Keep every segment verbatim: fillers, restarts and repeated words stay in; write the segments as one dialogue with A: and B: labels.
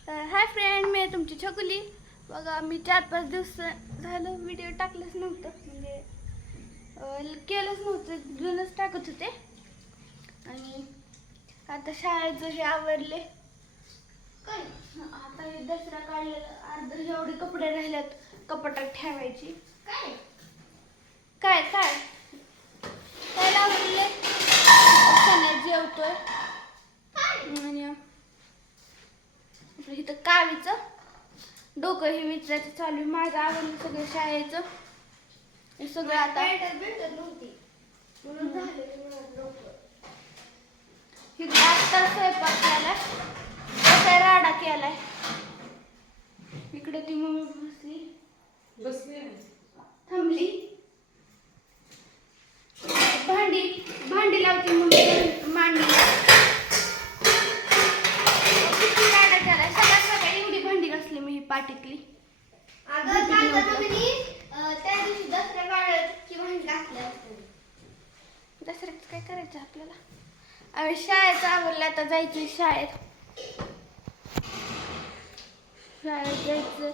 A: Hi friend, मी तुमची छकुली. बघा, मी चार पाच दिवस झालं व्हिडिओ टाकलंच नव्हतं, म्हणजे केलंच नव्हतं, जुनच टाकत होते. आणि आता शाळेचं हे आवरले काय. आता हे दसरा काढलेलं अर्ध जेवढे कपडे राहिलेत कपाटात ठेवायची. काय काय काय काय लावले जेवतोय. आणि इथं कावीचं डोकं हे विचारायचं चालू आहे. माझं आवडलं सगळं शाळेचं हे सगळं. आता भेटत नव्हती म्हणून आत्ता स्वयंपाक केलाय, कसा राडा केलाय. इकडे ती मम्मी बसली
B: बसली
A: थांबली. भांडी भांडी लावते मम्मी मांडीला. किती राडा केलाय. सगळ्यात सगळ्या एवढी भांडी घासली मी ही पाटीतली. अगं त्या दिवशी दसऱ्या काढायची भांडी घासली असते. दसऱ्याचं काय करायचं आपल्याला. आम्ही शाळेचं आवडलं, आता जायचं शाळेत. शाळेत जायचं.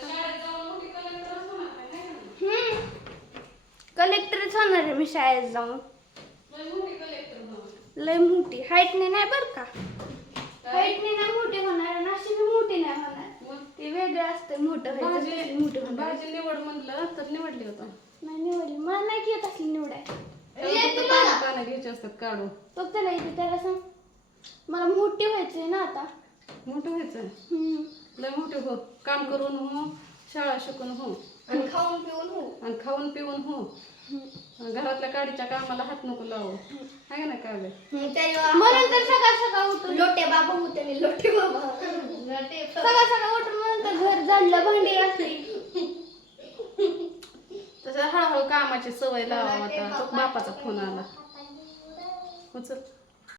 A: हम्म कलेक्टरच होणार आहे मी शाळेत जाऊन. लय मोठी हाईटने नाही बरं का. हाईटने नाही मोठी होणार आणि अशी बी मोठी नाही होणार. ते वेगळं असतं मोठं व्हायचं. मोठं
B: भाजी निवड म्हणलं तर निवडली होतं.
A: नाही निवडली. मला नाही येत असली निवडाय.
B: पानं घ्यायचे असतात काढून.
A: तो त्याला येते, त्याला सांग. मला मोठी व्हायचंय ना आता.
B: मोठं व्हायचं
A: हम्म
B: लय मोठे हो. काम करून हो, शाळा शिकून हो,
A: आणि खाऊन पिऊन हो.
B: आणि खाऊन पिऊन हो. घरातल्या काडीच्या कामाला हात नको लावू. आहे ना काय
A: म्हणून तर सकाळ सकाळ उठून लोटे बाबा होते. लोटे बाबा सकाळ सकाळ उठून म्हणून घर झाडलं, भांडी घासली.
B: तसं हळूहळू कामाची सवय लावा. आता बापाचा फोन आला. उचल.